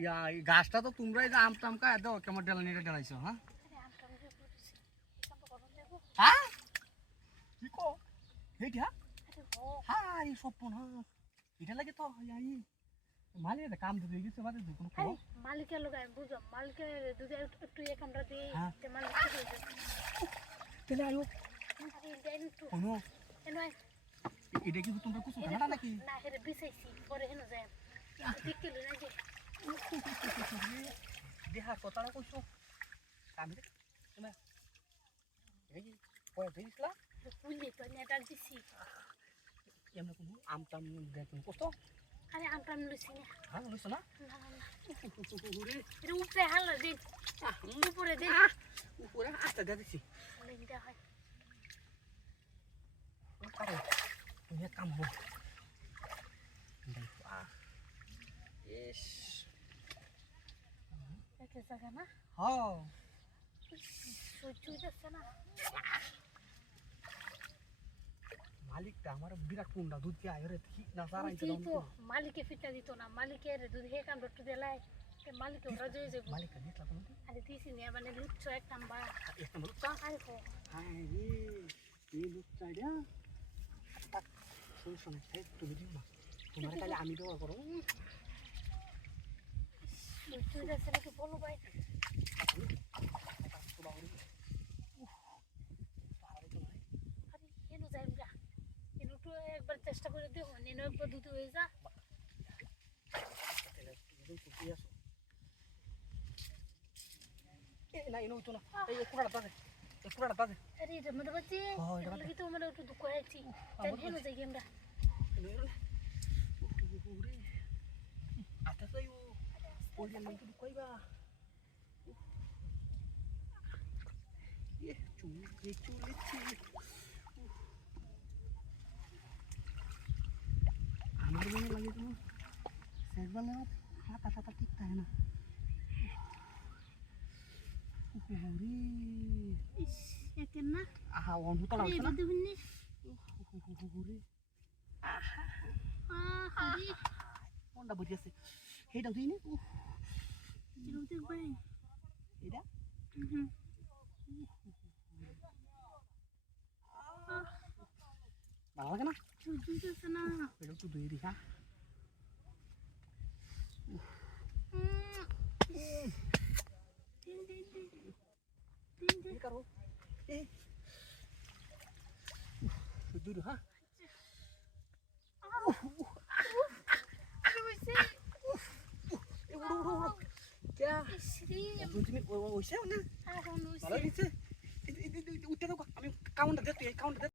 এই গাছটা তো তোমরা এই যে আম টাম কায় দাও কেমন ডেলানিটা ডেলাইছো হ্যাঁ হ্যাঁ কি কো এইটা হ্যাঁ এই স্বপ্ন হ্যাঁ এটা লাগে তো মালিক কাম দিতে গেছে বাদে কোনো খবর মালিকের লোক আমি বুঝলাম মালিকের দুধে একটু এক আমরা দিই যে মালিক তাহলে আয়ো আরে দেন একটু কোনো এনয় এটা কি তোমরা কিছু জানা নাকি না হেরে বিছাইছি পরে হেন যায় দেখতে লই না যে দেহা কথাটা কইছো আমি তুমি এই পয়সা দিছলা বুঝলি তো নেটা দিছি এমন কোনো আম টাম দেখুন কত আরে আমটা লইছি না হ্যাঁ লইছো না না না এর উপরে হালা দে উপরে দে উপরে আস্তে দিয়ে দিছি লেঙ্গা হয় আরে তুমি এক কাম হো ইস একটা জায়গা না হ্যাঁ সহ্য হইতেছে না মালিকটা আমার বিরাট কুন্ডা দুধ কে আয়রে ঠিক না সারাইতে তো মালিকে ফিটা দিত না মালিকের দুধ হে কাম রট্টু দেলাই মালিক ওরা জয় যাবে মালিকটা দিতলা কোন আরে দিছি নে মানে লুচ্ছ এক নাম্বার এক নাম্বার তো আরে কো হ্যাঁ এই লুচ্চা দিয়া tak শুন এই তুমি দিও না তোমার কালে আমি দেওয়া করো তুই যাচ্ছে নাকি বলো ভাই আরে কেন যাইম গা কেন তো একবার চেষ্টা করে দেখো নেনো একবার দুধ হয়ে যা না ইনো তো না এই কুড়াটা দাদে আরে এটা মধ্যে বাচ্চি লাগি তো মানে একটু দুঃখ হয়েছি তাই হেন যাই আমরা আচ্ছা তো ইউ ওই যে মন তো কইবা ये চুলেছি আমার মনে লাগে তো শেষবার না হাতা হাতা ঠিক থাকে না ওরে ইস একেন না আহা অন্য তো লাগছে না বুঝনি ওরে আহা আরে কোনটা বুঝি আছে হেটা দিই না এরকম দেখ ভাই এটা ভালো লাগে না বুঝতেছ না এটা তো দুই দিকা करो ए दूर हां उड़ो क्या श्री তুমি ওইছে না এখন ভালো হইছে উঠতে দাও আমি কাউন্টটা দে তুই কাউন্টটা